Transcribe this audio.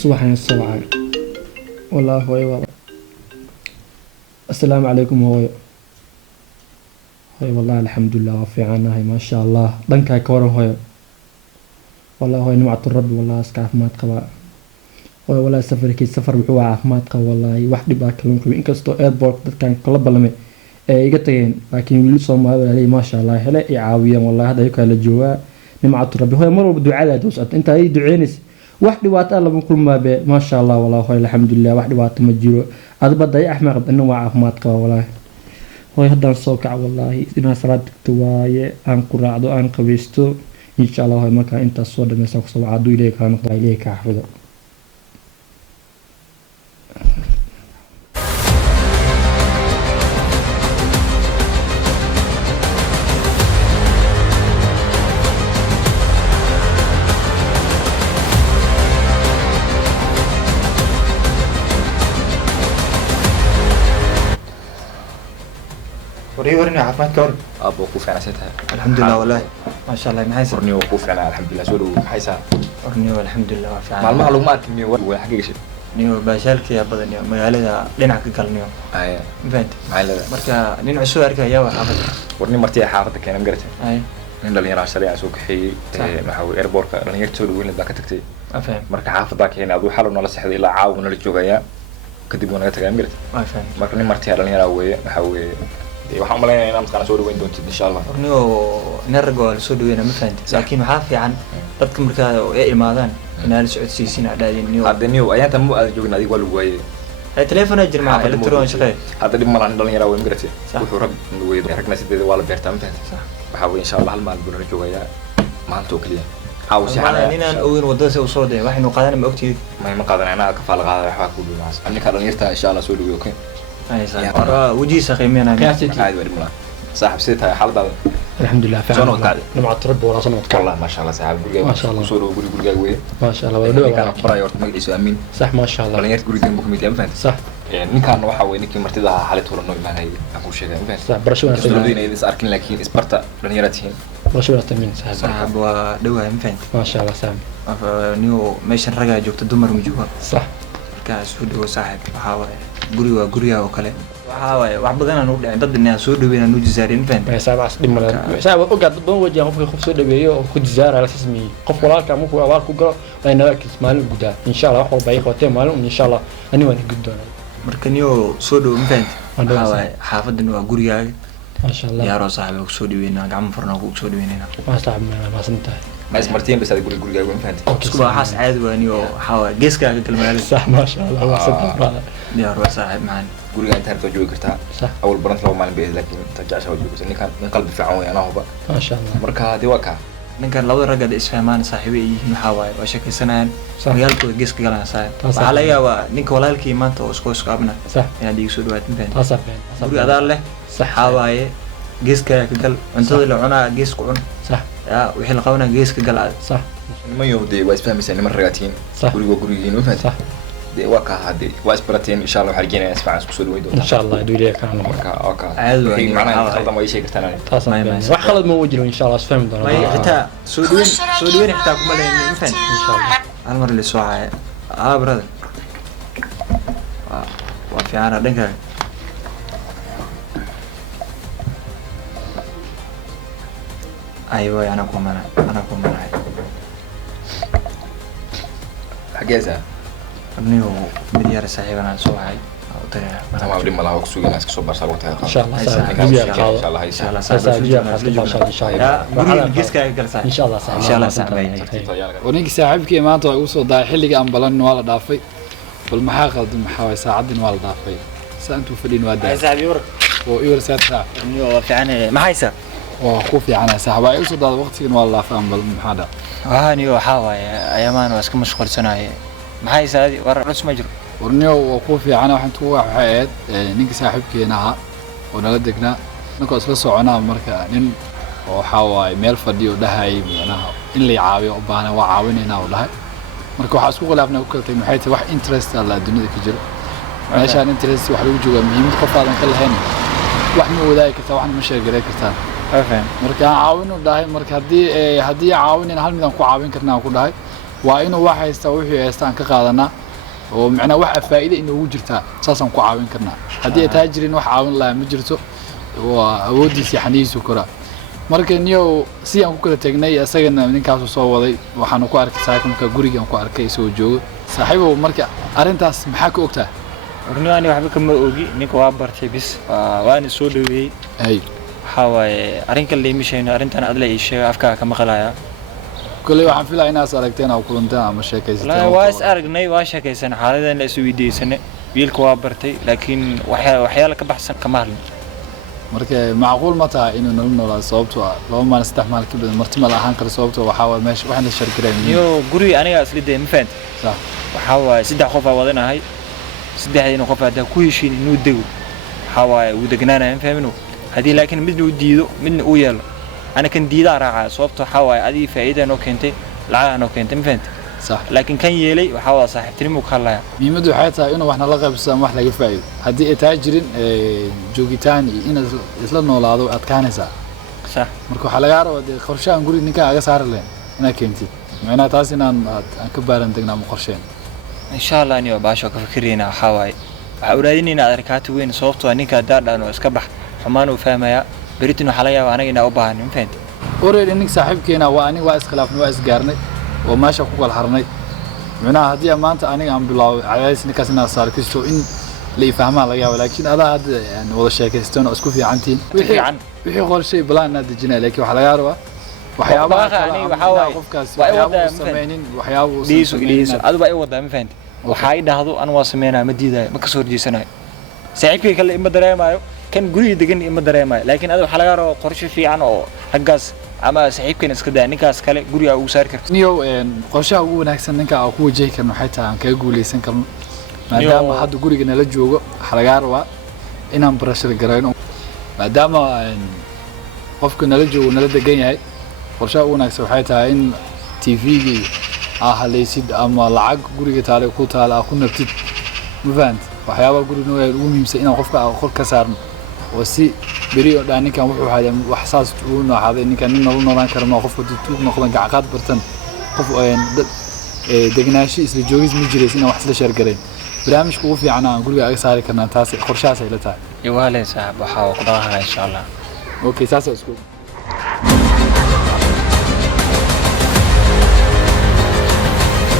subaxan soo wacay wallaahi hooyo waa assalaamu calaykum hooyo wallaahi alxamdulilah waa fiicanahay maasha allah dhankaa ka waran hooyo wallaahi hooyo nimcatu rabbi wallaahi iska caafimaad qabaa hooyo wallaahi safarkii safar wuxuu caafimaad qaba wallaahi wax dhib ah kalun qabin inkastoo airport dadkan kala ballamay ee iga tageen laakiin wiil Soomaali walaalay maasha allah hele i caawiyeen wallaahi hadda kala joogaa nimcatu rabbi hooyo mar walba ducada aad u socota inta ay duceynaysa wax dhibaato ah lama kulmaabe maasha allah wallaahi hooyo alxamdulilah wax dhibaato ma jiro adba day axmed qabna waa caafimaad qaba wallaahi hooyo haddaan soo kac wallaahi inaan salaad tagto waaye aan ku raacdo aan qabeysto insha allah hooyo markaa intaas soo dhameysan ku soo wacdo ilaahay ka noqdo ilaahay ka xafido وريني عافمات كور ابو كوف انا سنتها الحمد لله والله ما شاء الله محيسا ورني وقوف انا الحمد لله سولو محيسا ورني والحمد لله وفعلا مالما لو ما اركني ولا حقيقه شيء نيو باشالك يا بدن يا magaalada dhinac ka galniyo ay event magaalada marka nin cusub arkaya waa xaafad warni martii xaafada keenan garatay ay nin dhalinyaro shariic soo kaxeeyay waxa uu airport ka dhalinyaro soo dhaweyn baa ka tagtay afaan marka xaafada keenay adu xal nala saxday ilaa caaw nala joogaya kadib wanaga tagay garatay afaan marka nin martii dhalinyaro weeye waxa weeye waxaan umaleeyaa inaan maskaxda soo dhaweyn doonto insha Allah warniyo narago la soo dhaweeyna ma fahanti laakiin waxa fiican dadka marka ay imaadaan inaan la socodsiisin adhaadin niyo hadda niyo ayaanta mu aad joogin adiga waa lagu waayay ay telefoon ajir ma electron shaqay hadda dhib malan dhalinyaro way garatay wuxuu rag weeyay ragna sideeda waa la beertaa ma fahanti waxa weeye insha Allah hal maal buu joogaya maanta oo kaliya عاوز يعني إننا أوين ودرس وصوده واحد نقادنا ما أكتي ما قادنا أنا كفال قادة حواك كله ناس أني كارن يرتاح إن شاء الله سولو أوكي أي صح وجي سخيمين أنا عادي بدي ملا صاحب سيتها حلبة الحمد لله فعلا شلون قاعد نمع الترب ولا صنعت والله ما شاء الله صاحب ما شاء الله سولو قولي قوي ما شاء الله ودوا كان قرايور مجلس أمين صح ما شاء الله لأن قولي بكم يتم فهمت صح يعني كان واحد وينك مرتدى حالته ولا نوع ما هي أقول شيء فهمت صح برشلونة سولوين إذا سأركن لكن إسبرتا لأن يرتين برشلونة تمين صاحب ودوا هم فهمت ما شاء الله سام نيو ماشي رجع جوكت الدمر مجوا صح كاس ودوا صاحب حاول قريوا وكله waxaa wax badan aan u dhicin dad inay soo dhaweeyaan u jizaarin faan ma saabaas dhimala saaba ogaad dad badan wajaan qof soo dhaweeyo oo ku jizaara la sismi qof walaalka ma ku abaal ku galo ay nabadkiis maalin gudaa insha Allah wax walba ay qootay maalin insha Allah ani waan guddoonay marka niyo soo dhaw faan waxaa xaafadan waa gurigaaga ma sha Allah yaa roo saaxiib ku soo dhaweeyna gacmo furna ku soo dhaweeyna ma saaxiib ma santahay ما اسمرتين بس هذا يقول جاي وين فهمت اسكو حاس عادي وانيو حاول جيسكا كلمه صح ما شاء الله الله صدق يا رب صاحب معنا قولي انت هرتو جوي كرتا صح اول برنت لو ما بيه لكن ترجع شو جوي اني كان من قلبي فعوي انا هو ما شاء الله marka hadi waka ninkan labada rag ee isfahmaan saaxiibay yihiin waxa waaye waa shaqaysanayaan magaalkooda geeska galaan saaxiib waxa laga yaabaa ninka walaalkii maanta oo isku abna صح inaad igu soo dhawaatin baan صح guri adaal leh صح waaye geeska ka gal cuntada la cunaa geesku cun صح ya wixii la qabanaa geeska gal صح ما يودي وايس فهميسان نمر رغاتين غوري ما فهمت صح دي واكا هادي وايس براتين ان شاء الله حرجينا اسمع اسكو سو دويدو ان شاء الله يدوي لي كان marka okay عادي macnaha qaldan way sheeg kartaan wax khalad ma wajiro in sha Allah isfaham doona ma xitaa soo dhaweyn xitaa kuma leeyahay ma fahant in sha Allah hal mar la soo caay brother waa fiican dhanka ايوه انا كمان حجازه ابني مليار صاحبنا سوحي ما بدي ما لاوك سوق ناس كسو برشا وقت ان شاء الله ان شاء الله ان شاء الله ان شاء الله مريم جيسكا قرصا ان شاء الله ان شاء الله صاحبي ونيك صاحبكي maanta way u soo daay xilliga aan balan waa la dhaafay bal maxaa qaldan maxaa way saacadin waa la dhaafay saantu fadhin waa daay saaxibi war oo iyo saacada niyo waa fiican ma haysa oo ku fiican saaxiba ay u soo daad waqtigan waa la dhaafay bal maxaa dha niyo waxa waaye ayamaan waa iska mashquulsanaay ma haysa war cusub ma jiro warniyo waa ku fiican waxaan ku waxaad ninka saaxiibkeena ah oo nala degnaa ninka isla soconaa marka nin oo waxa waay meel fadhiyo dhahay macnaha in la caawiyo u baahan waa caawinayna oo dhahay marka waxa isku khilaafnaa ku kala tagay maxay tahay wax interest la dunida ka jiro meeshaan interest wax lagu jooga muhiimad qof aadan ka lahayn wax ma wadaay kartaa wax ma sheegay kartaa afaan marka caawin u dhahay marka hadii caawinayna hal mid aan ku caawin karnaa ku dhahay waa inuu wax haysta wixii haystaan ka qaadanaa oo macnaa wax faa'iido inuu jirtaa saasan ku caawin karnaa haddii ay tahay jirin wax caawin lahaa ma jirto waa awoodiisa xaniisu kora marka niyo si aan ku kala tagnay asagana ninkaas soo waday waxaan ku arkay saaxiibka guriga aan ku arkay soo joogo saaxiibo marka arintaas maxaa ka ogtaa warniyo ani waxba kama ogi ninka waa bartay bis waan soo dhaweeyay hay waxa waaye arrinka leemisheena arrintan aad la ii sheegay afka ka maqlaaya kulay waxaan filayaa inaad aragteen oo kulantaan ama sheekaysataan waa is aragnay waa sheekaysan xaaladana isu weydiisanay wiilka waa bartay laakiin waxyaalo ka baxsan kama hadlin marka macquul ma tahay inuu nolol sababtoo ah laba maalin saddex maalin ka badan martimal ahaan karo sababtoo waxa waa meesha waxna shargareeyay iyo guri aniga asli day ma fahanti sax waxa waa saddex qof wadanahay saddexdina qof hada ku heshiin inuu dego waxa waa uu degnaanay ma fahmino hadii laakiin midna uu diido midna uu yeelo أنا كان ديدا راعي صوبته حواي عادي فائدة إنه كنتي لا إنه كنت مفهمت صح لكن كان يلي وحواي صح تريمو خلايا ميمدو حياتها إنه وإحنا لقى بس ما إحنا فائدة هدي تاجرين جوجيتاني إنه إطلع نولادو أتكانسا صح مركو حلاقة ودي خرشان نقول إنك أجسار لين أنا كنتي معنا تاسينا أن كبار عندنا مقرشين إن شاء الله إني باشوك فكرينا حواي أولاديني نادركات وين صوبته إنك دار لأنه إسكبح حمانو فهميا بريتنو حلايا وأنا إنا أباهن مفهمت أوريد إنك صاحبكينا وأنا واسخلافنا واسقارني وماشي أخوك الحرني معناها هدي ما أنت أنا عم بلاو على إنك أنا صار كشتو إن اللي يفهمها لقيا ولكن هذا هذا يعني ولا شيء كستون أسكو في عنتين وحي غير شيء بلا نادي جنا لك وحلا ياروا وحيابا يعني وحاول وحيابا سمينين وحيابا ليسو هذا بقى وضع ما فهمت وحايد هذا أنا واسمينا مديدا ما كسر جيسنا ساعتك كلا إما دري مايو كان قولي دقن إما دري مايو لكن هذا حلا ياروا قرش في عنه حجاز أما ساعتك نسكده نكاس كلا قولي أو سارك نيو قرشة هو نكسر نكا أو هو جاي كانوا حتى عن كقولي سنكر maadaama hadda guriga la joogo xalagaar waa inaan barashada garayno maadaama qofka nala joogo nala degan yahay qorshaha uu wanaagsan waxay tahay in TV-gi haleysid ama lacag guriga taale ku taala ku nabtid ma fahant waxyaabo guriga noo ugu muhiimsan in qofka qol ka saarno oo si bari oo dhaaninkan wuxuu haday wax saas uu nooxaday ninkan nin noolaan karno qofka tuug noqdan gacaqad bartan qof degnaashi isla joogis ma jireys in wax isla shar gareyn برامج كوفي عنا نقول لك أكثر كنا تاس خرشاسة إلى تاع. يوالي صاحب وحاول قضاها إن شاء الله. أوكي ساسة أسكت.